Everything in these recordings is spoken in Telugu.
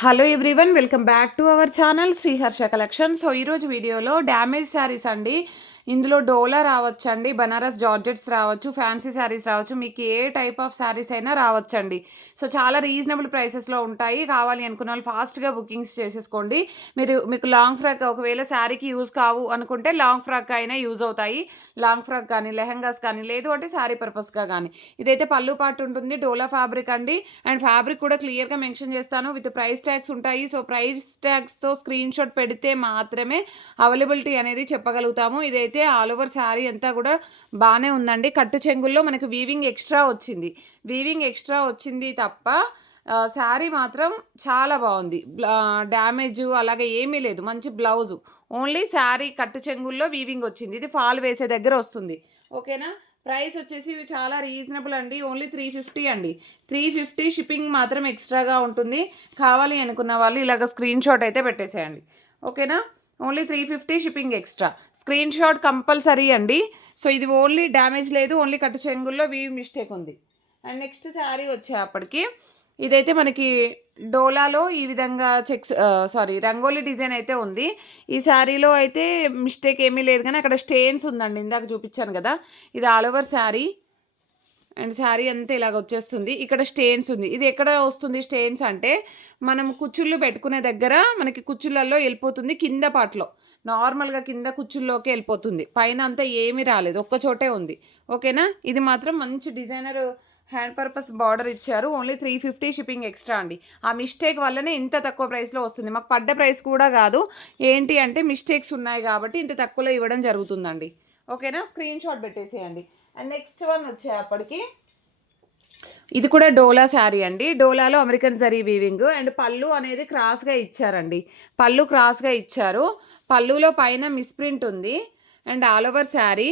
Hello everyone, welcome back to our channel Sriharsha collection. So ఈరోజు వీడియోలో డ్యామేజ్ శారీస్ అండి. ఇందులో డోలా రావచ్చండి, బనారస్ జార్జెట్స్ రావచ్చు, ఫ్యాన్సీ శారీస్ రావచ్చు, మీకు ఏ టైప్ ఆఫ్ శారీస్ అయినా రావచ్చండి. సో చాలా రీజనబుల్ ప్రైసెస్లో ఉంటాయి. కావాలి అనుకున్న వాళ్ళు ఫాస్ట్గా బుకింగ్స్ చేసేసుకోండి. మీకు లాంగ్ ఫ్రాక్ ఒకవేళ శారీకి యూజ్ కావు అనుకుంటే లాంగ్ ఫ్రాక్ అయినా యూజ్ అవుతాయి. లాంగ్ ఫ్రాక్ కానీ, లెహంగాస్ కానీ, లేదు అంటే శారీ పర్పస్గా కానీ. ఇదైతే పళ్ళు పాటు ఉంటుంది, డోలా ఫ్యాబ్రిక్ అండి. అండ్ ఫ్యాబ్రిక్ కూడా క్లియర్గా మెన్షన్ చేస్తాను, విత్ ప్రైస్ ట్యాగ్స్ ఉంటాయి. సో ప్రైస్ ట్యాగ్స్తో స్క్రీన్ షాట్ పెడితే మాత్రమే అవైలబిలిటీ అనేది చెప్పగలుగుతాము. ఇదైతే ఆల్ ఓవర్ శారీ అంతా కూడా బాగానే ఉందండి. కట్టు చెంగుల్లో మనకు వీవింగ్ ఎక్స్ట్రా వచ్చింది తప్ప శారీ మాత్రం చాలా బాగుంది. డ్యామేజ్ అలాగే ఏమీ లేదు. మంచి బ్లౌజు, ఓన్లీ శారీ కట్టు చెంగుల్లో వీవింగ్ వచ్చింది. ఇది ఫాల్ వేసే దగ్గర వస్తుంది. ఓకేనా. ప్రైస్ వచ్చేసి ఇవి చాలా రీజనబుల్ అండి. ఓన్లీ 350 అండి. 350 షిప్పింగ్ మాత్రం ఎక్స్ట్రాగా ఉంటుంది. కావాలి అనుకున్న వాళ్ళు ఇలాగ స్క్రీన్ షాట్ అయితే పెట్టేసేయండి. ఓకేనా. Only 350 shipping extra. Screen shot compulsory అండి. సో ఇది ఓన్లీ డ్యామేజ్ లేదు, ఓన్లీ కట్టు చెంగుల్లో వీవ్ మిస్టేక్ ఉంది. అండ్ నెక్స్ట్ శారీ వచ్చేప్పటికి ఇదైతే మనకి డోలాలో ఈ విధంగా రంగోలీ డిజైన్ అయితే ఉంది. ఈ శారీలో అయితే మిస్టేక్ ఏమీ లేదు, కానీ అక్కడ స్టెయిన్స్ ఉందండి, ఇందాక చూపించాను కదా. ఇది all over sari and sari అంతా ఇలాగ వచ్చేస్తుంది. ఇక్కడ స్టెయిన్స్ ఉంది. ఇది ఎక్కడ వస్తుంది స్టెయిన్స్ అంటే, మనం కుచ్చుళ్ళు పెట్టుకునే దగ్గర మనకి కుచ్చుళ్ళల్లో వెళ్ళిపోతుంది. కింద పాటలో నార్మల్గా కింద కుచ్చుల్లోకి వెళ్ళిపోతుంది. పైన అంతా ఏమీ రాలేదు, ఒక్క చోటే ఉంది. ఓకేనా. ఇది మాత్రం మంచి డిజైనర్ హ్యాండ్ పర్పస్ బార్డర్ ఇచ్చారు. ఓన్లీ 350 షిప్పింగ్ ఎక్స్ట్రా అండి. ఆ మిస్టేక్ వల్లనే ఇంత తక్కువ ప్రైస్లో వస్తుంది. మాకు పడ్డ ప్రైస్ కూడా కాదు, ఏంటి అంటే మిస్టేక్స్ ఉన్నాయి కాబట్టి ఇంత తక్కువలో ఇవ్వడం జరుగుతుందండి. ఓకేనా. స్క్రీన్ షాట్ పెట్టేసేయండి. అండ్ నెక్స్ట్ వన్ వచ్చేప్పటికి ఇది కూడా డోలా శారీ అండి. డోలాలో అమెరికన్ జరీ వీవింగ్ అండ్ పళ్ళు అనేది క్రాస్గా ఇచ్చారండి. పళ్ళు క్రాస్గా ఇచ్చారు. పళ్ళులో పైన మిస్ప్రింట్ ఉంది. అండ్ ఆల్ ఓవర్ శారీ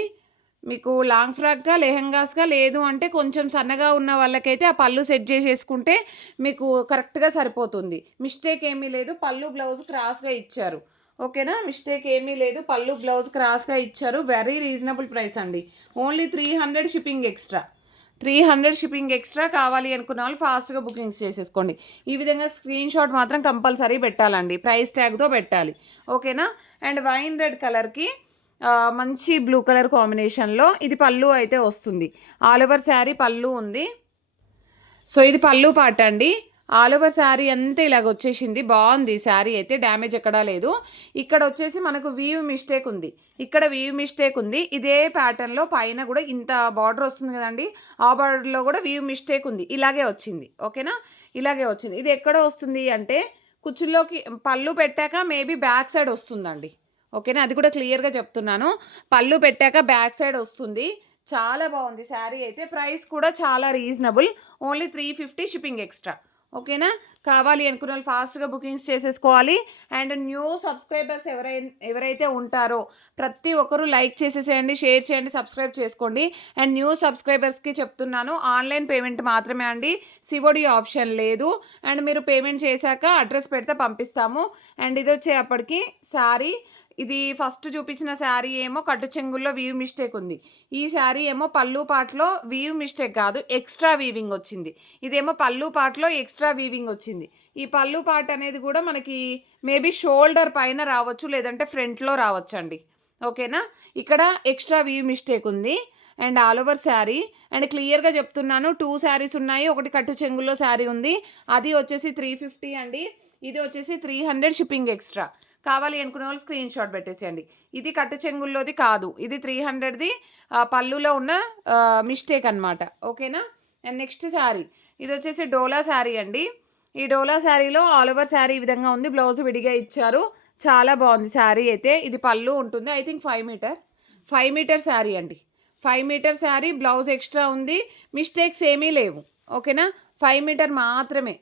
మీకు లాంగ్ ఫ్రాక్గా, లెహంగాస్గా, లేదు అంటే కొంచెం సన్నగా ఉన్న వాళ్ళకైతే ఆ పళ్ళు సెట్ చేసేసుకుంటే మీకు కరెక్ట్గా సరిపోతుంది. మిస్టేక్ ఏమీ లేదు. పళ్ళు బ్లౌజ్ క్రాస్గా ఇచ్చారు. ఓకేనా. మిస్టేక్ ఏమీ లేదు. పళ్ళు బ్లౌజ్ క్రాస్గా ఇచ్చారు. వెరీ రీజనబుల్ ప్రైస్ అండి. Only 300 shipping extra. 300 shipping extra. కావాలి అనుకున్న వాళ్ళు ఫాస్ట్గా బుకింగ్స్ చేసేసుకోండి. ఈ విధంగా స్క్రీన్ షాట్ మాత్రం కంపల్సరీ పెట్టాలండి, ప్రైస్ ట్యాగ్తో పెట్టాలి. ఓకేనా. అండ్ వైన్ రెడ్ కలర్కి మంచి బ్లూ కలర్ కాంబినేషన్లో ఇది పళ్ళు అయితే వస్తుంది. ఆల్ ఓవర్ శారీ పళ్ళు ఉంది. సో ఇది పళ్ళు పాట అండి. ఆల్ ఓవర్ శారీ అంతా ఇలాగ వచ్చేసింది. బాగుంది శారీ అయితే, డ్యామేజ్ ఎక్కడా లేదు. ఇక్కడ వచ్చేసి మనకు వీవ్ మిస్టేక్ ఉంది, ఇక్కడ వీవ్ మిస్టేక్ ఉంది. ఇదే ప్యాటర్న్లో పైన కూడా ఇంత బార్డర్ వస్తుంది కదండి, ఆ బార్డర్లో కూడా వీవ్ మిస్టేక్ ఉంది. ఇలాగే వచ్చింది. ఓకేనా. ఇలాగే వచ్చింది. ఇది ఎక్కడ వస్తుంది అంటే కుచ్చుల్లోకి పళ్ళు పెట్టాక మేబీ బ్యాక్ సైడ్ వస్తుందండి. ఓకేనా. అది కూడా క్లియర్గా చెప్తున్నాను, పళ్ళు పెట్టాక బ్యాక్ సైడ్ వస్తుంది. చాలా బాగుంది శారీ అయితే. ప్రైస్ కూడా చాలా రీజనబుల్. Only 350 shipping extra. ఓకేనా. కావాలి అనుకున్న వాళ్ళు ఫాస్ట్గా బుకింగ్స్ చేసేసుకోవాలి. అండ్ న్యూ సబ్స్క్రైబర్స్ ఎవరైతే ఉంటారో ప్రతి ఒక్కరూ లైక్ చేసేసేయండి, షేర్ చేయండి, సబ్స్క్రైబ్ చేసుకోండి. అండ్ న్యూ సబ్స్క్రైబర్స్కి చెప్తున్నాను, ఆన్లైన్ పేమెంట్ మాత్రమే అండి, సిఓడి ఆప్షన్ లేదు. అండ్ మీరు పేమెంట్ చేశాక అడ్రస్ పెడితే పంపిస్తాము. అండ్ ఇది వచ్చేప్పటికి శారీ, ఇది ఫస్ట్ చూపించిన శారీ ఏమో కట్టు చెంగుల్లో వీవ్ మిస్టేక్ ఉంది. ఈ శారీ ఏమో పళ్ళు పాటలో వీవ్ మిస్టేక్ కాదు, ఎక్స్ట్రా వీవింగ్ వచ్చింది. ఇదేమో పళ్ళు పాటలో ఎక్స్ట్రా వీవింగ్ వచ్చింది. ఈ పళ్ళు పాట అనేది కూడా మనకి మేబీ షోల్డర్ పైన రావచ్చు, లేదంటే ఫ్రంట్లో రావచ్చు అండి. ఓకేనా. ఇక్కడ ఎక్స్ట్రా వీవ్ మిస్టేక్ ఉంది. And all over sari. And క్లియర్గా చెప్తున్నాను, 2 శారీస్ ఉన్నాయి. ఒకటి కట్టు చెంగుల్లో శారీ ఉంది, అది వచ్చేసి 350 అండి. ఇది వచ్చేసి 300 షిప్పింగ్ ఎక్స్ట్రా. కావాలి అనుకునే వాళ్ళు స్క్రీన్ షాట్ పెట్టేసేయండి. ఇది కట్టు చెంగుల్లోది కాదు, ఇది 300ది పళ్ళులో ఉన్న మిస్టేక్ అనమాట. ఓకేనా. అండ్ నెక్స్ట్ శారీ ఇది వచ్చేసి డోలా శారీ అండి. ఈ డోలా శారీలో ఆల్ ఓవర్ శారీ ఈ విధంగా ఉంది, బ్లౌజ్ విడిగా ఇచ్చారు. చాలా బాగుంది శారీ అయితే. ఇది పళ్ళు ఉంటుంది, ఐ థింక్ 5 మీటర్ శారీ అండి. 5 మీటర్ శారీ, బ్లౌజ్ ఎక్స్ట్రా ఉంది, మిస్టేక్స్ ఏమీ లేవు. ఓకేనా. 5 మీటర్ మాత్రమే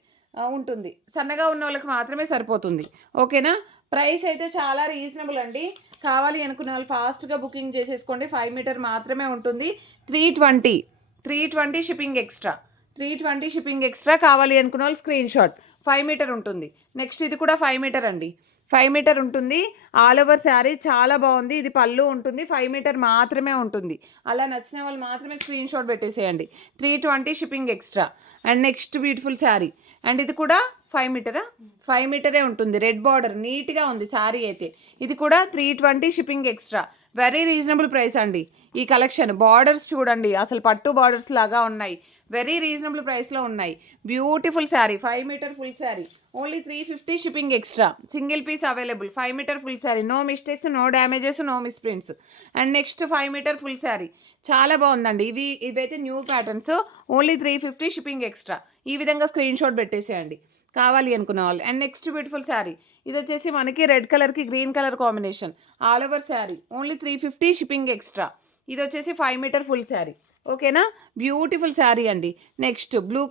ఉంటుంది, సన్నగా ఉన్న వాళ్ళకి మాత్రమే సరిపోతుంది. ఓకేనా. ప్రైస్ అయితే చాలా రీజనబుల్ అండి. కావాలి అనుకున్న వాళ్ళు ఫాస్ట్గా బుకింగ్ చేసేసుకోండి. 5 మీటర్ మాత్రమే ఉంటుంది. 320 షిప్పింగ్ ఎక్స్ట్రా. 320 shipping extra. కావాలి అనుకున్న వాళ్ళు స్క్రీన్ షాట్. 5 మీటర్ ఉంటుంది. నెక్స్ట్ ఇది కూడా 5 మీటర్ అండి. 5 మీటర్ ఉంటుంది. ఆల్ ఓవర్ శారీ చాలా బాగుంది. ఇది పళ్ళు ఉంటుంది, 5 మీటర్ మాత్రమే ఉంటుంది. అలా నచ్చిన వాళ్ళు మాత్రమే స్క్రీన్ షాట్ పెట్టేసేయండి. 320 shipping extra. And next beautiful sari. And ఇది కూడా 5 మీటరా? 5 మీటరే ఉంటుంది. రెడ్ బార్డర్ నీట్గా ఉంది శారీ అయితే. ఇది కూడా 320 shipping extra. Very reasonable price అండి. ఈ కలెక్షన్ బార్డర్స్ చూడండి, అసలు పట్టు బార్డర్స్ లాగా ఉన్నాయి. వెరీ రీజనబుల్ ప్రైస్లో ఉన్నాయి. Beautiful sari, 5 metre full sari, only 350 shipping extra. Single piece available. 5 metre full sari, no mistakes, no damages, no misprints. And next 5 metre full sari చాలా బాగుందండి. ఇవైతే new patterns, only 350 shipping extra. ఈ విధంగా స్క్రీన్ షాట్ పెట్టేసేయండి కావాలి అనుకున్న వాళ్ళు. అండ్ నెక్స్ట్ బ్యూటిఫుల్ శారీ, ఇది వచ్చేసి మనకి రెడ్ కలర్కి green colour combination, all over sari, only 350 shipping extra. ఇది వచ్చేసి 5 మీటర్ ఫుల్ శారీ. ఓకేనా, బ్యూటిఫుల్ శారీ అండి. నెక్స్ట్ బ్లూ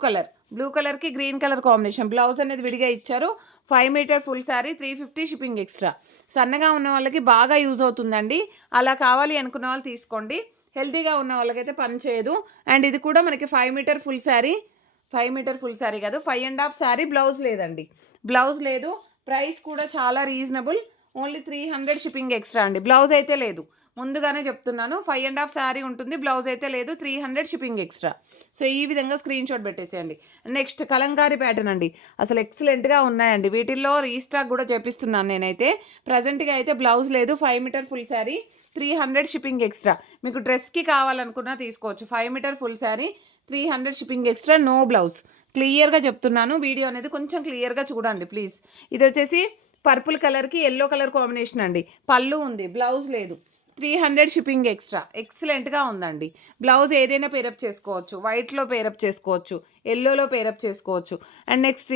కలర్కి గ్రీన్ కలర్ కాంబినేషన్, బ్లౌజ్ అనేది విడిగా ఇచ్చారు. 5 metre full sari, 350 shipping extra. సన్నగా ఉన్న వాళ్ళకి బాగా యూజ్ అవుతుందండి. అలా కావాలి అనుకున్న వాళ్ళు తీసుకోండి. హెల్తీగా ఉన్న వాళ్ళకైతే పని చేయదు. అండ్ ఇది కూడా మనకి 5 metre full sari, 5 metre full sari కాదు, 5.5 శారీ. బ్లౌజ్ లేదండి, బ్లౌజ్ లేదు. ప్రైస్ కూడా చాలా రీజనబుల్, ఓన్లీ 300 షిప్పింగ్ ఎక్స్ట్రా అండి. బ్లౌజ్ అయితే లేదు, ముందుగానే చెప్తున్నాను. 5.5 శారీ ఉంటుంది, బ్లౌజ్ అయితే లేదు, 300 షిప్పింగ్ ఎక్స్ట్రా. సో ఈ విధంగా స్క్రీన్ షాట్ పెట్టేసేయండి. నెక్స్ట్ కలంకారీ ప్యాటర్న్ అండి, అసలు ఎక్సలెంట్గా ఉన్నాయండి. వీటిల్లో రీస్టాక్ కూడా చేపిస్తున్నాను నేనైతే. ప్రజెంట్గా అయితే బ్లౌజ్ లేదు. 5 metre full sari, 300 shipping extra. మీకు డ్రెస్కి కావాలనుకున్నా తీసుకోవచ్చు. 5 metre full sari, 300 shipping extra, no blouse. క్లియర్గా చెప్తున్నాను, వీడియో అనేది కొంచెం క్లియర్గా చూడండి ప్లీజ్. ఇది వచ్చేసి పర్పుల్ కలర్కి ఎల్లో కలర్ కాంబినేషన్ అండి. పళ్ళు ఉంది, బ్లౌజ్ లేదు. 300 షిప్పింగ్ ఎక్స్ట్రా. ఎక్సలెంట్గా ఉందండి. బ్లౌజ్ ఏదైనా పేరప్ చేసుకోవచ్చు, వైట్లో పేరప్ చేసుకోవచ్చు, ఎల్లోలో పేరప్ చేసుకోవచ్చు. అండ్ నెక్స్ట్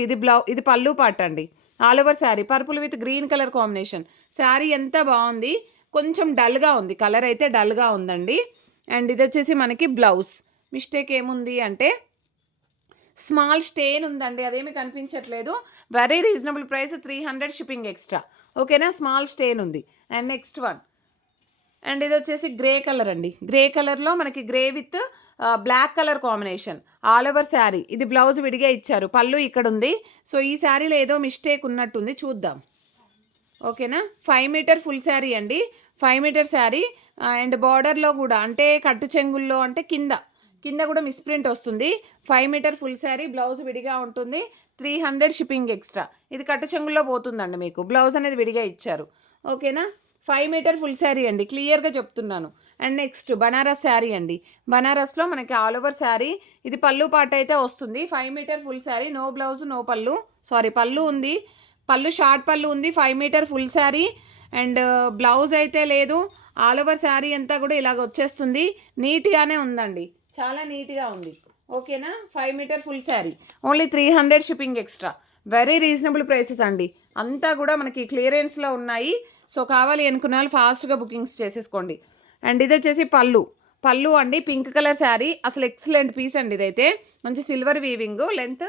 ఇది పళ్ళు పార్ట్ అండి. All over sari purple with green colour combination. Sari ఎంత బాగుంది, కొంచెం డల్గా ఉంది, కలర్ అయితే డల్గా ఉందండి. అండ్ ఇది వచ్చేసి మనకి బ్లౌజ్. మిస్టేక్ ఏముంది అంటే స్మాల్ స్టెయిన్ ఉందండి, అదేమి కనిపించట్లేదు. Very reasonable price, 300 shipping extra. ఓకేనా, స్మాల్ స్టెయిన్ ఉంది. అండ్ నెక్స్ట్ వన్, అండ్ ఇది వచ్చేసి గ్రే కలర్ అండి. గ్రే కలర్లో మనకి grey with black colour combination, all over sari. ఇది బ్లౌజ్ విడిగా ఇచ్చారు, పళ్ళు ఇక్కడ ఉంది. సో ఈ శారీలో ఏదో మిస్టేక్ ఉన్నట్టుంది, చూద్దాం. ఓకేనా, 5 మీటర్ ఫుల్ శారీ అండి. 5 మీటర్ శారీ. అండ్ బార్డర్లో కూడా అంటే కట్టు చెంగుల్లో అంటే కింద కూడా మిస్ప్రింట్ వస్తుంది. 5 మీటర్ ఫుల్ శారీ, బ్లౌజ్ విడిగా ఉంటుంది, 300 షిప్పింగ్ ఎక్స్ట్రా. ఇది కట్టు చెంగుల్లో పోతుందండి, మీకు బ్లౌజ్ అనేది విడిగా ఇచ్చారు. ఓకేనా, 5 మీటర్ ఫుల్ శారీ అండి, క్లియర్గా చెప్తున్నాను. అండ్ నెక్స్ట్ బనారస్ శారీ అండి. బనారస్లో మనకి ఆల్ ఓవర్ శారీ. ఇది పళ్ళు పాట అయితే వస్తుంది. 5 metre full sari, no blouse, no pallu. Sorry, pallu ఉంది, పళ్ళు షార్ట్ పళ్ళు ఉంది. 5 metre full sari and blouse అయితే లేదు. ఆల్ ఓవర్ శారీ అంతా కూడా ఇలాగ వచ్చేస్తుంది. నీట్గానే ఉందండి, చాలా నీట్గా ఉంది. ఓకేనా, 5 metre full sari, only 300 shipping extra. Very reasonable prices అండి. అంతా కూడా మనకి క్లియరెన్స్లో ఉన్నాయి. సో కావాలి అనుకున్న వాళ్ళు ఫాస్ట్గా బుకింగ్స్ చేసేసుకోండి. అండ్ ఇది వచ్చేసి పళ్ళు అండి, పింక్ కలర్ శారీ. అసలు ఎక్సలెంట్ పీస్ అండి ఇదైతే. మంచి సిల్వర్ వీవింగ్. లెంత్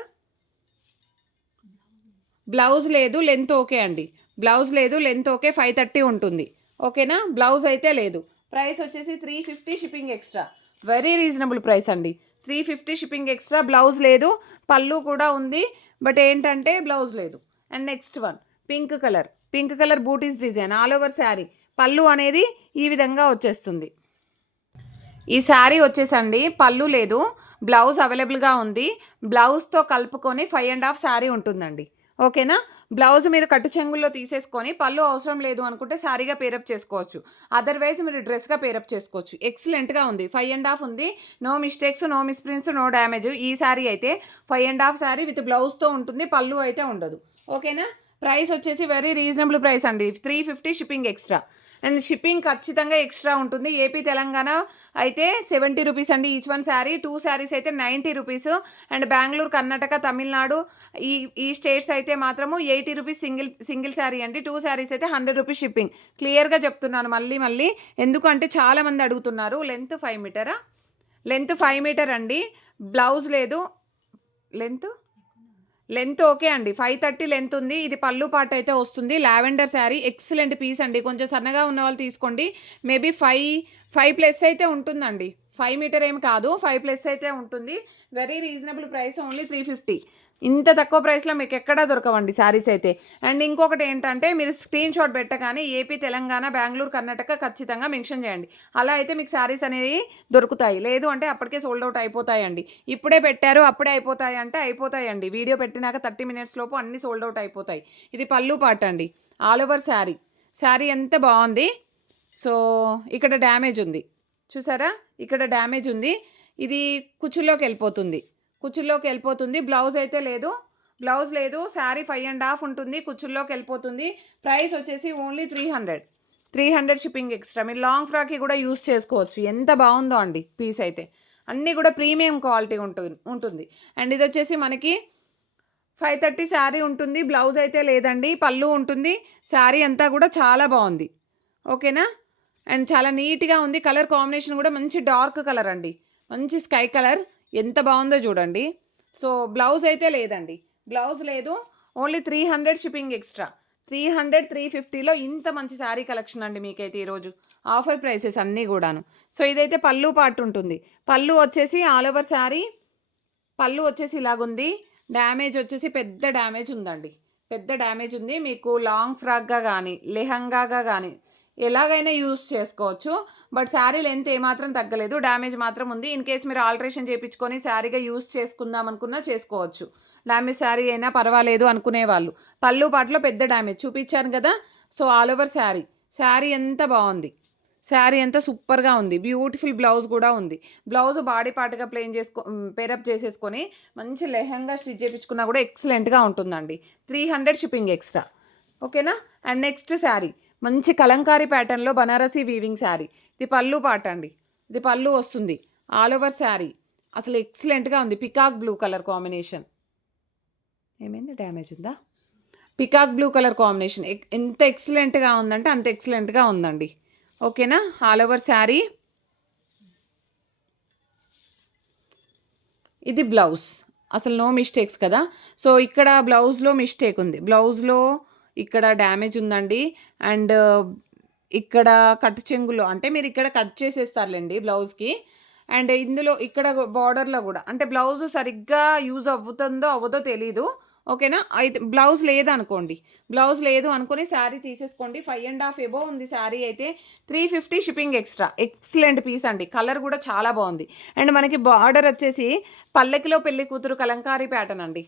బ్లౌజ్ లేదు, లెంత్ ఓకే అండి. బ్లౌజ్ లేదు, లెంత్ ఓకే, 530 ఉంటుంది. ఓకేనా, బ్లౌజ్ అయితే లేదు. ప్రైస్ వచ్చేసి 350 shipping extra. Very reasonable price అండి, 350 షిప్పింగ్ ఎక్స్ట్రా. బ్లౌజ్ లేదు, పళ్ళు కూడా ఉంది, బట్ ఏంటంటే బ్లౌజ్ లేదు. And next one, pink colour booties design, all over sari. Pallu అనేది ఈ విధంగా వచ్చేస్తుంది. ఈ శారీ వచ్చేసండి పళ్ళు లేదు, బ్లౌజ్ అవైలబుల్గా ఉంది. బ్లౌజ్తో కలుపుకొని 5.5 శారీ ఉంటుందండి. ఓకేనా, బ్లౌజ్ మీరు కట్టు చెంగుల్లో తీసేసుకొని పళ్ళు అవసరం లేదు అనుకుంటే శారీగా పేరప్ చేసుకోవచ్చు. అదర్వైజ్ మీరు డ్రెస్గా పేరప్ చేసుకోవచ్చు. ఎక్సలెంట్గా ఉంది. 5.5 ఉంది, no mistakes, no misprints, no damage. ఈ శారీ అయితే 5.5 శారీ విత్ బ్లౌజ్తో ఉంటుంది, పళ్ళు అయితే ఉండదు. ఓకేనా, ప్రైస్ వచ్చేసి వెరీ రీజనబుల్ ప్రైస్ అండి, 350 షిప్పింగ్ ఎక్స్ట్రా. అండ్ షిప్పింగ్ ఖచ్చితంగా ఎక్స్ట్రా ఉంటుంది. ఏపీ తెలంగాణ అయితే 70 రూపీస్ అండి ఈచ్ వన్ శారీ. 2 శారీస్ అయితే 90 రూపీస్. అండ్ బెంగళూరు, కర్ణాటక, తమిళనాడు ఈ స్టేట్స్ అయితే మాత్రము 80 రూపీస్ సింగిల్ శారీ అండి. 2 శారీస్ అయితే 100 రూపీస్ షిప్పింగ్. క్లియర్గా చెప్తున్నాను మళ్ళీ ఎందుకంటే చాలామంది అడుగుతున్నారు. లెంత్ 5 మీటరా? లెంత్ 5 మీటర్ అండి, బ్లౌజ్ లేదు. లెంత్ ఓకే అండి, 530 లెంత్ ఉంది. ఇది పళ్ళు పాట అయితే వస్తుంది. లావెండర్ శారీ, ఎక్సలెంట్ పీస్ అండి. కొంచెం సన్నగా ఉన్న వాళ్ళు తీసుకోండి. మేబీ 5+ అయితే ఉంటుందండి. 5 మీటర్ ఏమి కాదు, 5+ అయితే ఉంటుంది. Very reasonable price, only 350. ఇంత తక్కువ ప్రైస్లో మీకు ఎక్కడా దొరకవండి శారీస్ అయితే. అండ్ ఇంకొకటి ఏంటంటే మీరు స్క్రీన్ షాట్ పెట్టగానే ఏపీ, తెలంగాణ, బెంగళూరు, కర్ణాటక ఖచ్చితంగా మెన్షన్ చేయండి. అలా అయితే మీకు శారీస్ అనేవి దొరుకుతాయి. లేదు అంటే అప్పటికే సోల్డ్ అవుట్ అయిపోతాయండి. ఇప్పుడే పెట్టారు అప్పుడే అయిపోతాయి అంటే అయిపోతాయండి. వీడియో పెట్టినాక 30 మినిట్స్ లోపు అన్నీ సోల్డ్ అవుట్ అయిపోతాయి. ఇది పళ్ళు పాట అండి. All over sari. శారీ ఎంత బాగుంది. సో ఇక్కడ డ్యామేజ్ ఉంది చూసారా, ఇక్కడ డ్యామేజ్ ఉంది. ఇది కుచ్చుల్లోకి వెళ్ళిపోతుంది. కుచ్చుల్లోకి వెళ్ళిపోతుంది. బ్లౌజ్ అయితే లేదు, బ్లౌజ్ లేదు. శారీ 5.5 ఉంటుంది. కుచ్చుల్లోకి వెళ్ళిపోతుంది. ప్రైస్ వచ్చేసి ఓన్లీ 300 షిప్పింగ్ ఎక్స్ట్రా. మీరు లాంగ్ ఫ్రాక్కి కూడా యూస్ చేసుకోవచ్చు. ఎంత బాగుందో అండి పీస్ అయితే. అన్నీ కూడా ప్రీమియం క్వాలిటీ ఉంటుంది. అండ్ ఇది వచ్చేసి మనకి 530 శారీ ఉంటుంది. బ్లౌజ్ అయితే లేదండి, పళ్ళు ఉంటుంది. శారీ అంతా కూడా చాలా బాగుంది. ఓకేనా. అండ్ చాలా నీట్గా ఉంది. కలర్ కాంబినేషన్ కూడా మంచి డార్క్ కలర్ అండి, మంచి స్కై కలర్. ఎంత బాగుందో చూడండి. సో బ్లౌజ్ అయితే లేదండి, బ్లౌజ్ లేదు. Only 300 shipping extra. 350లో ఇంత మంచి శారీ కలెక్షన్ అండి మీకైతే ఈరోజు ఆఫర్ ప్రైసెస్ అన్నీ కూడాను. సో ఇదైతే పళ్ళు పార్ట్ ఉంటుంది. పళ్ళు వచ్చేసి ఆల్ ఓవర్ శారీ. పళ్ళు వచ్చేసి ఇలాగుంది. డ్యామేజ్ వచ్చేసి పెద్ద డ్యామేజ్ ఉందండి, పెద్ద డ్యామేజ్ ఉంది. మీకు లాంగ్ ఫ్రాక్గా కానీ లెహంగాగా కానీ ఎలాగైనా యూస్ చేసుకోవచ్చు. బట్ శారీ లెంత్ ఏమాత్రం తగ్గలేదు, డ్యామేజ్ మాత్రం ఉంది. ఇన్ కేస్ మీరు ఆల్టరేషన్ చేయించుకొని శారీగా యూస్ చేసుకుందాం అనుకున్నా చేసుకోవచ్చు. డ్యామేజ్ శారీ అయినా పర్వాలేదు అనుకునేవాళ్ళు. పళ్ళు పాటలో పెద్ద డ్యామేజ్ చూపించాను కదా. So all over sari. Sari ఎంత బాగుంది, శారీ ఎంత సూపర్గా ఉంది. బ్యూటిఫుల్ బ్లౌజ్ కూడా ఉంది. బ్లౌజ్ బాడీ పార్ట్గా పేరప్ చేసేసుకొని మంచి లెహంగా స్టిచ్ చేయించుకున్నా కూడా ఎక్సలెంట్గా ఉంటుందండి. 300 షిప్పింగ్ ఎక్స్ట్రా. ఓకేనా. అండ్ నెక్స్ట్ శారీ మంచి కలంకారీ ప్యాటర్న్లో బనారసీ వీవింగ్ శారీ. ఇది పళ్ళు పాట అండి, ఇది పళ్ళు వస్తుంది. ఆల్ ఓవర్ శారీ అసలు ఎక్సలెంట్గా ఉంది. Peacock blue colour combination. ఏమైంది, డ్యామేజ్ ఉందా? పికాక్ బ్లూ కలర్ కాంబినేషన్ ఎంత ఎక్సలెంట్గా ఉందంటే అంత ఎక్సలెంట్గా ఉందండి. ఓకేనా. All over sari. ఇది బ్లౌజ్. అసలు నో మిస్టేక్స్ కదా. సో ఇక్కడ బ్లౌజ్లో మిస్టేక్ ఉంది, బ్లౌజ్లో ఇక్కడ డ్యామేజ్ ఉందండి. అండ్ ఇక్కడ కట్ చెంగులో అంటే మీరు ఇక్కడ కట్ చేసేస్తారులేండి బ్లౌజ్కి. అండ్ ఇందులో ఇక్కడ బార్డర్లో కూడా అంటే బ్లౌజ్ సరిగ్గా యూజ్ అవుతుందో అవ్వదో తెలీదు. ఓకేనా. అయితే బ్లౌజ్ లేదనుకోండి, బ్లౌజ్ లేదు అనుకుని శారీ తీసేసుకోండి. 5.5 ఎబో ఉంది శారీ అయితే. 350 షిప్పింగ్ ఎక్స్ట్రా. ఎక్సలెంట్ పీస్ అండి, కలర్ కూడా చాలా బాగుంది. అండ్ మనకి బార్డర్ వచ్చేసి పల్లెకిలో పెళ్లి కూతురు కలంకారీ ప్యాటర్న్ అండి.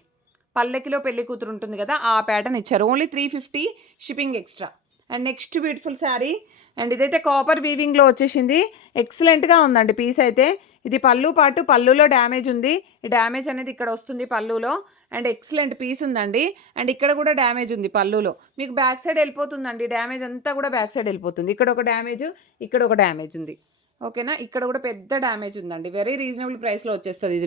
పల్లెకిలో పెళ్లి కూతురు ఉంటుంది కదా, ఆ ప్యాటర్న్ ఇచ్చారు. Only 350 shipping extra. And next beautiful sari. And ఇదైతే కాపర్ వీవింగ్లో వచ్చేసింది. ఎక్సలెంట్గా ఉందండి పీస్ అయితే. ఇది పళ్ళు పాటు, పళ్ళులో డ్యామేజ్ ఉంది. ఈ డ్యామేజ్ అనేది ఇక్కడ వస్తుంది పళ్ళులో. అండ్ ఎక్సలెంట్ పీస్ ఉందండి. అండ్ ఇక్కడ కూడా డ్యామేజ్ ఉంది పళ్ళులో. మీకు బ్యాక్ సైడ్ వెళ్ళిపోతుందండి, డ్యామేజ్ అంతా కూడా బ్యాక్ సైడ్ వెళ్ళిపోతుంది. ఇక్కడ ఒక డ్యామేజ్, ఇక్కడ ఒక డ్యామేజ్ ఉంది. ఓకేనా. ఇక్కడ కూడా పెద్ద డ్యామేజ్ ఉందండి. వెరీ రీజనబుల్ ప్రైస్లో వచ్చేస్తుంది ఇది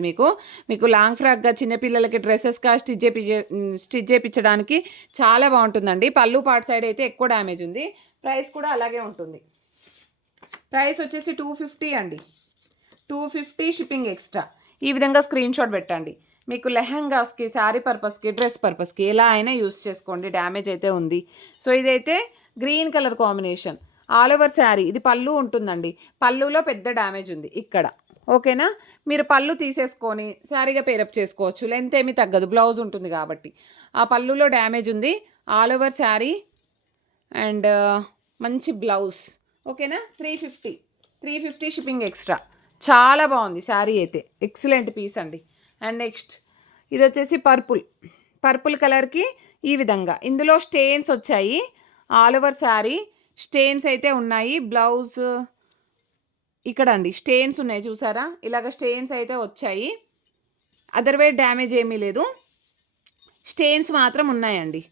మీకు లాంగ్ ఫ్రాక్గా చిన్నపిల్లలకి డ్రెస్సెస్గా స్టిచ్ చేయించడానికి చాలా బాగుంటుందండి. పళ్ళు పార్ట్ సైడ్ అయితే ఎక్కువ డ్యామేజ్ ఉంది. ప్రైస్ కూడా అలాగే ఉంటుంది. ప్రైస్ వచ్చేసి 250 అండి. 250 షిప్పింగ్ ఎక్స్ట్రా. ఈ విధంగా స్క్రీన్ షాట్ పెట్టండి. మీకు లెహంగాస్కి, శారీ పర్పస్కి, డ్రెస్ పర్పస్కి ఎలా అయినా యూస్ చేసుకోండి. డ్యామేజ్ అయితే ఉంది. సో ఇదైతే green colour combination. All over sari. ఇది పళ్ళు ఉంటుందండి, పళ్ళులో పెద్ద డ్యామేజ్ ఉంది ఇక్కడ. ఓకేనా. మీరు పళ్ళు తీసేసుకొని శారీగా పేరప్ చేసుకోవచ్చు, లెంత్ ఏమీ తగ్గదు, బ్లౌజ్ ఉంటుంది కాబట్టి. ఆ పళ్ళులో డ్యామేజ్ ఉంది. ఆల్ ఓవర్ శారీ అండ్ మంచి బ్లౌజ్. ఓకేనా. 350 షిప్పింగ్ ఎక్స్ట్రా. చాలా బాగుంది శారీ అయితే, ఎక్సలెంట్ పీస్ అండి. అండ్ నెక్స్ట్ ఇది వచ్చేసి పర్పుల్ కలర్కి ఈ విధంగా ఇందులో స్టెయిన్స్ వచ్చాయి. ఆల్ ఓవర్ శారీ స్టెయిన్స్ అయితే ఉన్నాయి. బ్లౌజ్ ఇక్కడ అండి స్టెయిన్స్ ఉన్నాయి చూసారా, ఇలాగ స్టెయిన్స్ అయితే వచ్చాయి. అదర్వైజ్ డ్యామేజ్ ఏమీ లేదు, స్టెయిన్స్ మాత్రం ఉన్నాయండి.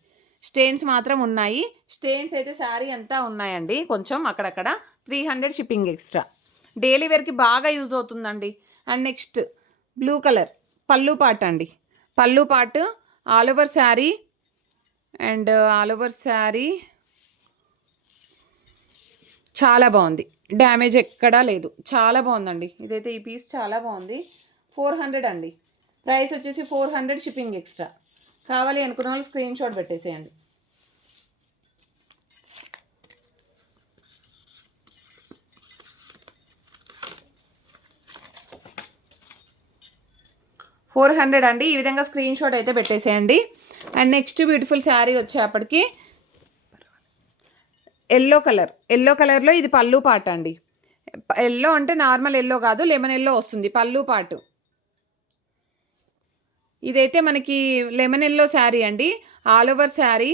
స్టెయిన్స్ మాత్రం ఉన్నాయి. స్టెయిన్స్ అయితే శారీ అంతా ఉన్నాయండి, కొంచెం అక్కడక్కడ. 300 షిప్పింగ్ ఎక్స్ట్రా. డైలీ వేర్కి బాగా యూజ్ అవుతుందండి. అండ్ నెక్స్ట్ బ్లూ కలర్ పళ్ళు పార్ట్ అండి. పళ్ళు part all over sari. And all over sari చాలా బాగుంది, డ్యామేజ్ ఎక్కడా లేదు, చాలా బాగుందండి. ఇదైతే ఈ పీస్ చాలా బాగుంది. 400 అండి. ప్రైస్ వచ్చేసి 400 షిప్పింగ్ ఎక్స్ట్రా. కావాలి అనుకున్న వాళ్ళు స్క్రీన్ షాట్ పెట్టేసేయండి. 400 అండి. ఈ విధంగా స్క్రీన్ షాట్ అయితే పెట్టేసేయండి. అండ్ నెక్స్ట్ బ్యూటిఫుల్ శారీ వచ్చేప్పటికి ఎల్లో కలర్లో ఇది పళ్ళు పాట అండి. ఎల్లో అంటే నార్మల్ ఎల్లో కాదు, లెమన్ ఎల్లో వస్తుంది పళ్ళు పాటు. ఇదైతే మనకి లెమన్ ఎల్లో శారీ అండి, ఆల్ ఓవర్ శారీ.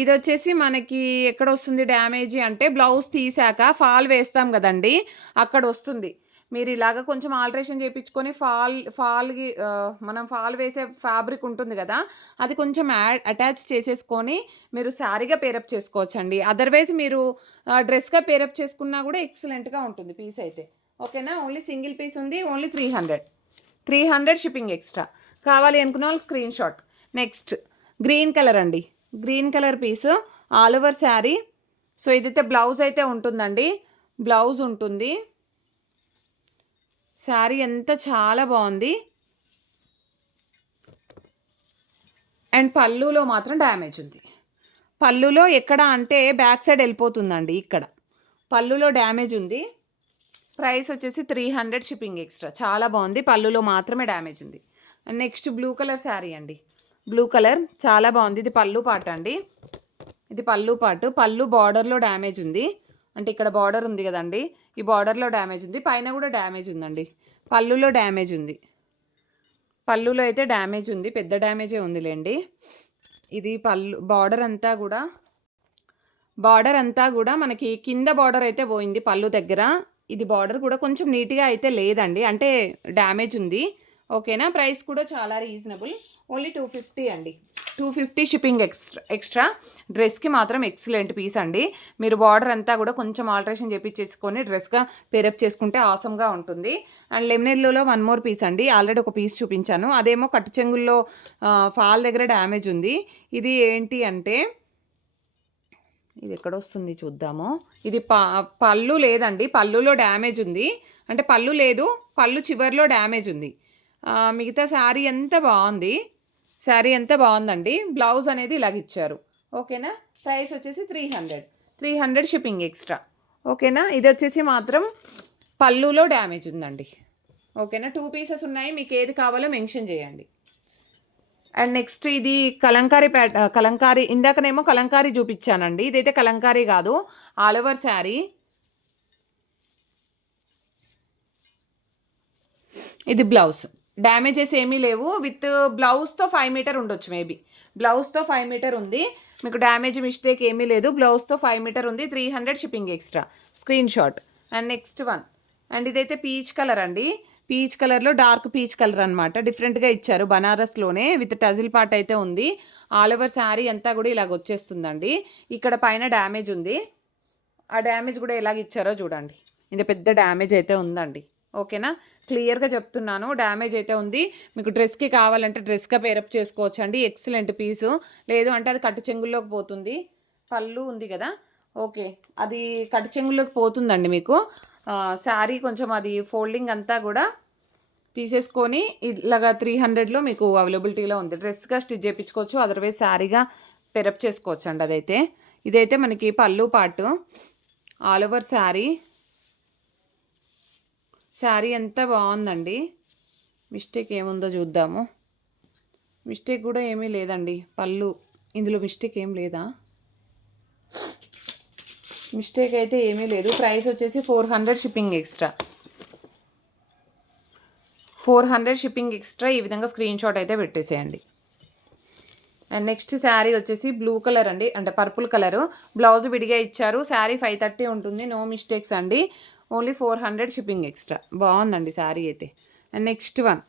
ఇది వచ్చేసి మనకి ఎక్కడ వస్తుంది డ్యామేజీ అంటే బ్లౌజ్ తీసాక ఫాల్ వేస్తాం కదండి, అక్కడ వస్తుంది. మీరు ఇలాగ కొంచెం ఆల్టరేషన్ చేయించుకొని ఫాల్కి మనం ఫాల్ వేసే ఫ్యాబ్రిక్ ఉంటుంది కదా, అది కొంచెం అటాచ్ చేసేసుకొని మీరు శారీగా పేరప్ చేసుకోవచ్చండి. అదర్వైజ్ మీరు డ్రెస్గా పేరప్ చేసుకున్నా కూడా ఎక్సలెంట్గా ఉంటుంది పీస్ అయితే. ఓకేనా, ఓన్లీ సింగిల్ పీస్ ఉంది, ఓన్లీ 300 షిప్పింగ్ ఎక్స్ట్రా. కావాలి అనుకున్న వాళ్ళు screenshot. Next green colour అండి, green colour piece all over sari. So ఇదైతే బ్లౌజ్ అయితే ఉంటుందండి, బ్లౌజ్ ఉంటుంది. శారీ ఎంత చాలా బాగుంది. అండ్ పళ్ళులో మాత్రం డ్యామేజ్ ఉంది. పళ్ళులో ఎక్కడ అంటే బ్యాక్ సైడ్ వెళ్ళిపోతుందండి, ఇక్కడ పళ్ళులో డ్యామేజ్ ఉంది. ప్రైస్ వచ్చేసి 300 షిప్పింగ్ ఎక్స్ట్రా. చాలా బాగుంది, పళ్ళులో మాత్రమే డ్యామేజ్ ఉంది. And next blue colour sari అండి, బ్లూ కలర్ చాలా బాగుంది. ఇది పళ్ళు పాట అండి, ఇది పళ్ళు పాటు. పళ్ళు బార్డర్లో డ్యామేజ్ ఉంది, అంటే ఇక్కడ బార్డర్ ఉంది కదండి, ఈ బార్డర్లో డ్యామేజ్ ఉంది. పైన కూడా డ్యామేజ్ ఉందండి, పళ్ళులో డ్యామేజ్ ఉంది. పళ్ళులో అయితే డ్యామేజ్ ఉంది, పెద్ద డ్యామేజే ఉందిలేండి. ఇది పళ్ళు బార్డర్ అంతా కూడా మనకి కింద బార్డర్ అయితే పోయింది పళ్ళు దగ్గర. ఇది బార్డర్ కూడా కొంచెం నీట్గా అయితే లేదండి, అంటే డ్యామేజ్ ఉంది. ఓకేనా, ప్రైస్ కూడా చాలా రీజనబుల్, ఓన్లీ 250 అండి. 250 షిప్పింగ్ ఎక్స్ట్రా. డ్రెస్కి మాత్రం ఎక్సలెంట్ పీస్ అండి. మీరు బార్డర్ అంతా కూడా కొంచెం ఆల్టరేషన్ చేపించేసుకొని డ్రెస్గా పేరప్ చేసుకుంటే ఆసమ్గా ఉంటుంది. అండ్ లెమన్ ఎల్లోలో 1 మోర్ పీస్ అండి, ఆల్రెడీ ఒక పీస్ చూపించాను, అదేమో కట్టు చెంగుల్లో ఫాల్ దగ్గర డ్యామేజ్ ఉంది. ఇది ఏంటి అంటే ఇది ఎక్కడ వస్తుంది చూద్దాము. ఇది పళ్ళు లేదండి, పళ్ళులో డ్యామేజ్ ఉంది, అంటే పళ్ళు లేదు, పళ్ళు చివరిలో డ్యామేజ్ ఉంది. మిగతా శారీ ఎంత బాగుంది, శారీ ఎంత బాగుందండి. బ్లౌజ్ అనేది ఇలాగ ఇచ్చారు. ఓకేనా, ప్రైస్ వచ్చేసి 300 షిప్పింగ్ ఎక్స్ట్రా. ఓకేనా, ఇది వచ్చేసి మాత్రం పళ్ళులో డ్యామేజ్ ఉందండి. ఓకేనా, 2 పీసెస్ ఉన్నాయి, మీకు ఏది కావాలో మెన్షన్ చేయండి. అండ్ నెక్స్ట్ ఇది కలంకారీ, ఇందాకనేమో కలంకారీ చూపించానండి, ఇదైతే కలంకారీ కాదు, ఆల్ ఓవర్ శారీ. ఇది బ్లౌజ్, డ్యామేజెస్ ఏమీ లేవు. విత్ బ్లౌజ్తో 5 మీటర్ ఉండొచ్చు, మేబీ బ్లౌజ్తో 5 మీటర్ ఉంది, మీకు డ్యామేజ్ మిస్టేక్ ఏమీ లేదు. బ్లౌజ్తో 5 మీటర్ ఉంది, 300 shipping extra. Screen shot. And next one, and ఇదైతే పీచ్ కలర్ అండి, పీచ్ కలర్లో డార్క్ పీచ్ కలర్ అనమాట, డిఫరెంట్గా ఇచ్చారు. బనారస్లోనే విత్ టజిల్ పార్ట్ అయితే ఉంది. ఆల్ ఓవర్ శారీ అంతా కూడా ఇలాగ వచ్చేస్తుందండి. ఇక్కడ పైన డ్యామేజ్ ఉంది, ఆ డ్యామేజ్ కూడా ఎలాగ ఇచ్చారో చూడండి. ఇది పెద్ద డ్యామేజ్ అయితే ఉందండి. ఓకేనా, క్లియర్గా చెప్తున్నాను, డ్యామేజ్ అయితే ఉంది. మీకు డ్రెస్కి కావాలంటే డ్రెస్గా పేరప్ చేసుకోవచ్చు అండి, ఎక్సలెంట్ పీసు. లేదు అంటే అది కట్టు చెంగుల్లోకి పోతుంది, పళ్ళు ఉంది కదా, ఓకే, అది కట్టు చెంగుల్లోకి పోతుందండి. మీకు శారీ కొంచెం అది ఫోల్డింగ్ అంతా కూడా తీసేసుకొని ఇలాగా 300లో మీకు అవైలబిలిటీలో ఉంది. డ్రెస్గా స్టిచ్ చేయించుకోవచ్చు, అదర్వైజ్ శారీగా పేరప్ చేసుకోవచ్చు అండి. ఇదైతే మనకి పళ్ళు పాటు, ఆల్ ఓవర్ శారీ. శారీ ఎంత బాగుందండి. మిస్టేక్ ఏముందో చూద్దాము. మిస్టేక్ కూడా ఏమీ లేదండి, పళ్ళు ఇందులో మిస్టేక్ ఏం లేదా, మిస్టేక్ అయితే ఏమీ లేదు. ప్రైస్ వచ్చేసి 400 షిప్పింగ్ ఎక్స్ట్రా. 400 shipping extra. ఈ విధంగా స్క్రీన్ షాట్ అయితే పెట్టేసేయండి. అండ్ నెక్స్ట్ శారీ వచ్చేసి బ్లూ కలర్ అండి, అంటే పర్పుల్ కలరు. బ్లౌజ్ విడిగా ఇచ్చారు. శారీ 530 ఉంటుంది, నో మిస్టేక్స్ అండి. Only 400 shipping extra. బాగుందండి శారీ అయితే. And next one,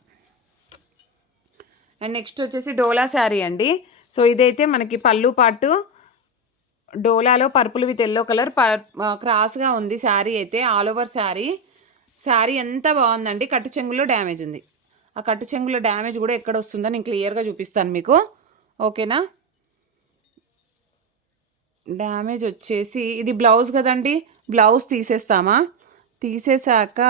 and next వచ్చేసి డోలా శారీ అండి. సో ఇదైతే మనకి పళ్ళు పాటు డోలాలో పర్పుల్ విత్ ఎల్లో కలర్ క్రాస్గా ఉంది శారీ అయితే. All over sari. శారీ ఎంత బాగుందండి. కట్టు చెంగులో డ్యామేజ్ ఉంది, ఆ కట్టు చెంగులో డ్యామేజ్ కూడా ఎక్కడ వస్తుందో నేను క్లియర్గా చూపిస్తాను మీకు. ఓకేనా, డ్యామేజ్ వచ్చేసి ఇది బ్లౌజ్ కదండి, బ్లౌజ్ తీసేస్తామా, తీసేసాక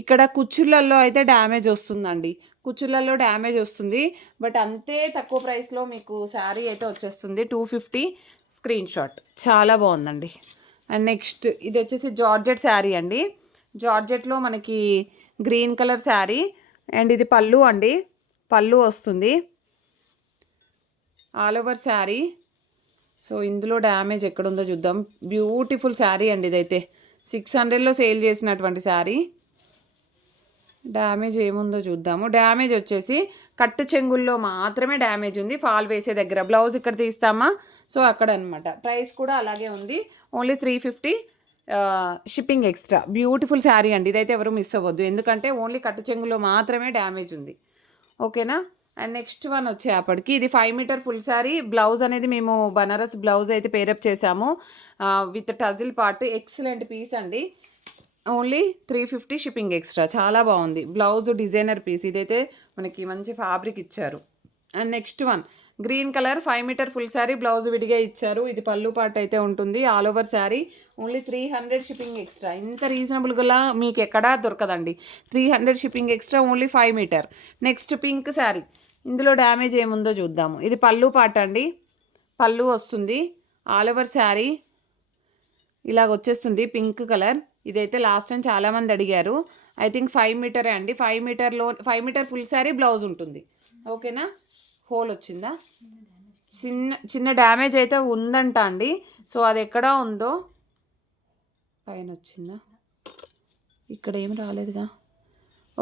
ఇక్కడ కుచ్చులలో అయితే డ్యామేజ్ వస్తుందండి, కుచ్చులలో డ్యామేజ్ వస్తుంది. బట్ అంతే తక్కువ ప్రైస్లో మీకు శారీ అయితే వచ్చేస్తుంది. 250 స్క్రీన్ షాట్. చాలా బాగుందండి. అండ్ నెక్స్ట్ ఇది వచ్చేసి జార్జెట్ శారీ అండి. జార్జెట్లో మనకి గ్రీన్ కలర్ శారీ. అండ్ ఇది పళ్ళు అండి, పళ్ళు వస్తుంది ఆల్ ఓవర్ శారీ. సో ఇందులో డ్యామేజ్ ఎక్కడుందో చూద్దాం. బ్యూటిఫుల్ శారీ అండి ఇదైతే 600లో సేల్ చేసినటువంటి శారీ. డ్యామేజ్ ఏముందో చూద్దాము. డ్యామేజ్ వచ్చేసి కట్టు చెంగుల్లో మాత్రమే డ్యామేజ్ ఉంది, ఫాల్ వేసే దగ్గర. బ్లౌజ్ ఇక్కడ తీస్తామా, సో అక్కడ అనమాట. ప్రైస్ కూడా అలాగే ఉంది, only 350 shipping extra. Beautiful sari అండి ఇదైతే, ఎవరు మిస్ అవ్వద్దు, ఎందుకంటే ఓన్లీ కట్టు చెంగులో మాత్రమే డ్యామేజ్ ఉంది. ఓకేనా. అండ్ నెక్స్ట్ వన్ వచ్చేప్పటికి ఇది 5 మీటర్ ఫుల్ శారీ. బ్లౌజ్ అనేది మేము బనారస్ బ్లౌజ్ అయితే పేరప్ చేసాము with tassel part. Excellent piece అండి, ఓన్లీ 350 షిప్పింగ్ ఎక్స్ట్రా. చాలా బాగుంది బ్లౌజ్, డిజైనర్ పీస్. ఇదైతే మనకి మంచి ఫ్యాబ్రిక్ ఇచ్చారు. And next one green colour 5 metre full sari, blouse విడిగా ఇచ్చారు. ఇది పళ్ళు పార్ట్ అయితే ఉంటుంది, all over sari. Only 300 shipping extra. ఇంత రీజనబుల్గా మీకు ఎక్కడా దొరకదండి. 300 shipping extra, only 5 metre. Next pink sari. ఇందులో డ్యామేజ్ ఏముందో చూద్దాము. ఇది పళ్ళు పార్ట్ అండి, పళ్ళు వస్తుంది. ఆల్ ఓవర్ శారీ ఇలాగ వచ్చేస్తుంది, పింక్ కలర్. ఇదైతే లాస్ట్ టైం చాలామంది అడిగారు. ఐ థింక్ 5 మీటరే అండి. 5 మీటర్ ఫుల్ శారీ, బ్లౌజ్ ఉంటుంది. ఓకేనా. హోల్ వచ్చిందా, చిన్న డ్యామేజ్ అయితే ఉందంట అండి. సో అది ఎక్కడ ఉందో, పైన వచ్చిందా, ఇక్కడ ఏం రాలేదుగా.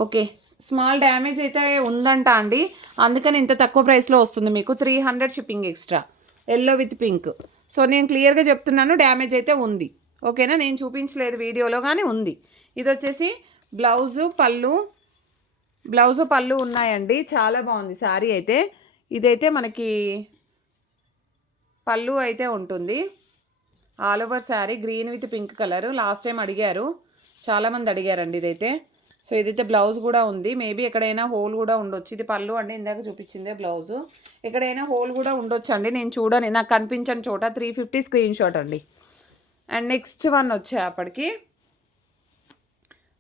ఓకే, స్మాల్ డ్యామేజ్ అయితే ఉందంట అండి, అందుకని ఇంత తక్కువ ప్రైస్లో వస్తుంది మీకు. 300 shipping extra, yellow with pink. So నేను క్లియర్గా చెప్తున్నాను, డ్యామేజ్ అయితే ఉంది. ఓకేనా, నేను చూపించలేదు వీడియోలో కానీ ఉంది. ఇది వచ్చేసి బ్లౌజు పళ్ళు ఉన్నాయండి. చాలా బాగుంది శారీ అయితే. ఇదైతే మనకి పళ్ళు అయితే ఉంటుంది, all over sari green with pink colour. Last time అడిగారు, చాలామంది అడిగారండి ఇదైతే. సో ఇదైతే బ్లౌజ్ కూడా ఉంది, మేబీ ఎక్కడైనా హోల్ కూడా ఉండొచ్చు. ఇది పళ్ళు అండి, ఇందాక చూపించిందే బ్లౌజు. ఎక్కడైనా హోల్ కూడా ఉండొచ్చు అండి, నేను చూడని, నాకు కనిపించని చోట. 350 స్క్రీన్ షాట్ అండి. అండ్ నెక్స్ట్ వన్ వచ్చేప్పటికి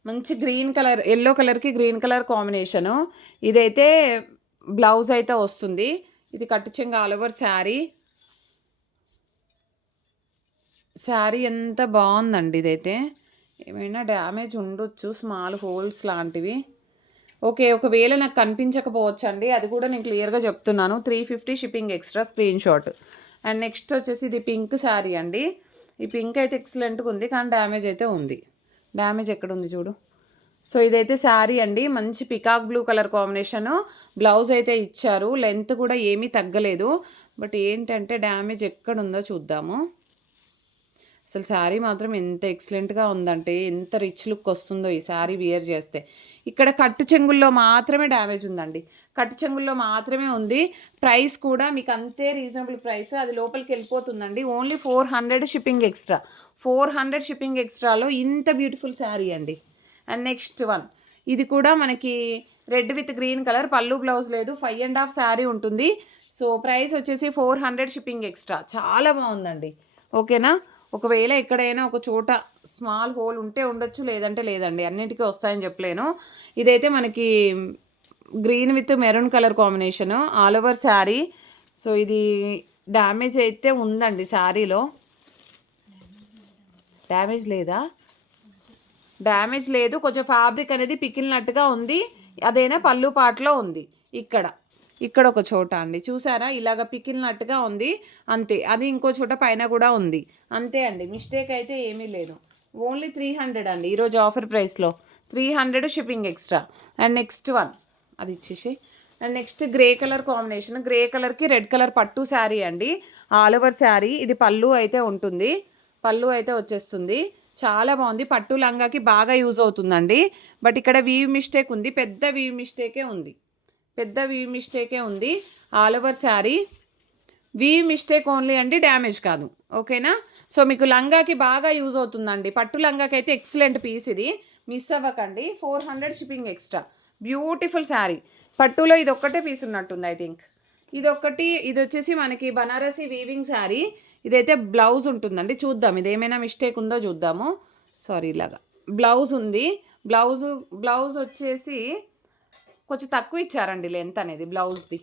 మంచి గ్రీన్ కలర్, ఎల్లో కలర్కి గ్రీన్ కలర్ కాంబినేషను. ఇదైతే బ్లౌజ్ అయితే వస్తుంది. ఇది కట్టు చెంగు, ఆల్ ఓవర్ శారీ ఎంత బాగుందండి. ఇదైతే ఏమైనా డ్యామేజ్ ఉండొచ్చు, స్మాల్ హోల్స్ లాంటివి. ఓకే, ఒకవేళ నాకు కనిపించకపోవచ్చు అండి, అది కూడా నేను క్లియర్గా చెప్తున్నాను. 350 shipping extra, screen shot. And next వచ్చేసి ఇది పింక్ శారీ అండి. ఈ పింక్ అయితే ఎక్సలెంట్గా ఉంది, కానీ డ్యామేజ్ అయితే ఉంది. డ్యామేజ్ ఎక్కడ ఉంది చూడు. సో ఇదైతే శారీ అండి, మంచి peacock blue colour combination. Blouse అయితే ఇచ్చారు, లెంత్ కూడా ఏమీ తగ్గలేదు. బట్ ఏంటంటే డ్యామేజ్ ఎక్కడుందో చూద్దాము. అసలు శారీ మాత్రం ఎంత ఎక్సలెంట్గా ఉందంటే, ఎంత రిచ్ లుక్ వస్తుందో ఈ శారీ వియర్ చేస్తే. ఇక్కడ కట్టు చెంగుల్లో మాత్రమే డ్యామేజ్ ఉందండి, కట్టు చెంగుల్లో మాత్రమే ఉంది. ప్రైస్ కూడా మీకు అంతే రీజనబుల్ ప్రైస్, అది లోపలికి వెళ్ళిపోతుందండి. Only 400 shipping extra. 400 షిప్పింగ్ ఎక్స్ట్రాలో ఇంత బ్యూటిఫుల్ శారీ అండి. అండ్ నెక్స్ట్ వన్, ఇది కూడా మనకి రెడ్ విత్ గ్రీన్ కలర్, పళ్ళు బ్లౌజ్ లేదు, 5.5 శారీ ఉంటుంది. సో ప్రైస్ వచ్చేసి 400 షిప్పింగ్ ఎక్స్ట్రా. చాలా బాగుందండి. ఓకేనా. ఒకవేళ ఎక్కడైనా ఒక చోట స్మాల్ హోల్ ఉంటే ఉండొచ్చు, లేదంటే లేదండి, అన్నింటికీ వస్తాయని చెప్పలేను. ఇదైతే మనకి green with maroon colour combination, all over sari. So ఇది డ్యామేజ్ అయితే ఉందండి శారీలో. డ్యామేజ్ లేదా, డ్యామేజ్ లేదు, కొంచెం ఫ్యాబ్రిక్ అనేది పికిలినట్టుగా ఉంది. అదైనా పళ్ళు పాటలో ఉంది. ఇక్కడ ఒక చోట అండి, చూసారా, ఇలాగ పికిలినట్టుగా ఉంది అంతే. అది ఇంకో చోట పైన కూడా ఉంది, అంతే అండి. మిస్టేక్ అయితే ఏమీ లేదు. ఓన్లీ 300 అండి ఈరోజు ఆఫర్ ప్రైస్లో. 300 shipping extra. And next one అది ఇచ్చేసి. And next grey colour combination, grey కలర్కి రెడ్ కలర్ పట్టు శారీ అండి, ఆల్ ఓవర్ శారీ. ఇది పళ్ళు అయితే ఉంటుంది, పళ్ళు అయితే వచ్చేస్తుంది. చాలా బాగుంది, పట్టు లంగాకి బాగా యూజ్ అవుతుందండి. బట్ ఇక్కడ వీవ్ మిస్టేక్ ఉంది, పెద్ద వీవ్ మిస్టేకే ఉంది. All over sari weave mistake only అండి, డ్యామేజ్ కాదు. ఓకేనా. సో మీకు లంగాకి బాగా యూజ్ అవుతుందండి, పట్టు లంగాకి అయితే ఎక్సలెంట్ పీస్ ఇది, మిస్ అవ్వకండి. 400 షిప్పింగ్ ఎక్స్ట్రా. బ్యూటిఫుల్ శారీ. పట్టులో ఇది ఒక్కటే పీస్ ఉన్నట్టుంది ఐ థింక్. ఇది వచ్చేసి మనకి బనారసి వీవింగ్ శారీ. ఇదైతే బ్లౌజ్ ఉంటుందండి, చూద్దాం ఇది ఏమైనా మిస్టేక్ ఉందో చూద్దాము. సారీ, ఇలాగా బ్లౌజ్ ఉంది. బ్లౌజ్ వచ్చేసి కొంచెం తక్కువ ఇచ్చారండి లెంత్ అనేది బ్లౌజ్ది.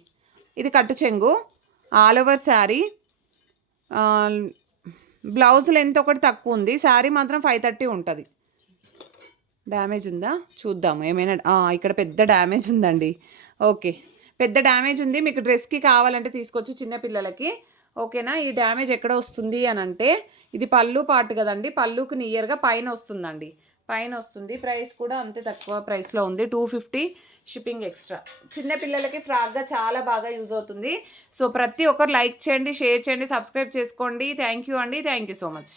ఇది కట్టు చెంగు, all over sari. Blouse length ఒకటి తక్కువ ఉంది, శారీ మాత్రం 530 ఉంటుంది. డ్యామేజ్ ఉందా? చూద్దాము ఏమైనా ఇక్కడ పెద్ద డ్యామేజ్ ఉందండి. ఓకే. పెద్ద డ్యామేజ్ ఉంది. మీకు డ్రెస్‌కి కావాలంటే తీసుకోవచ్చు చిన్న పిల్లలకి. ఓకేనా? ఈ డ్యామేజ్ ఎక్కడ వస్తుంది అనంటే, ఇది పళ్ళు పార్ట్ కదండీ! పళ్ళుకి నియర్‌గా పైనొస్తుందండి. పైనొస్తుంది. ప్రైస్ కూడా అంతే తక్కువ ప్రైస్‌లో ఉంది. 250 షిప్పింగ్ ఎక్స్‌ట్రా. చిన్న పిల్లలకి ఫ్రాక్‌గా చాలా బాగా యూజ్ అవుతుంది. సో, ప్రతి ఒక్కరు లైక్ చేయండి, షేర్ చేయండి, సబ్స్క్రైబ్ చేసుకోండి. థ్యాంక్ యూ అండి. Thank you so much.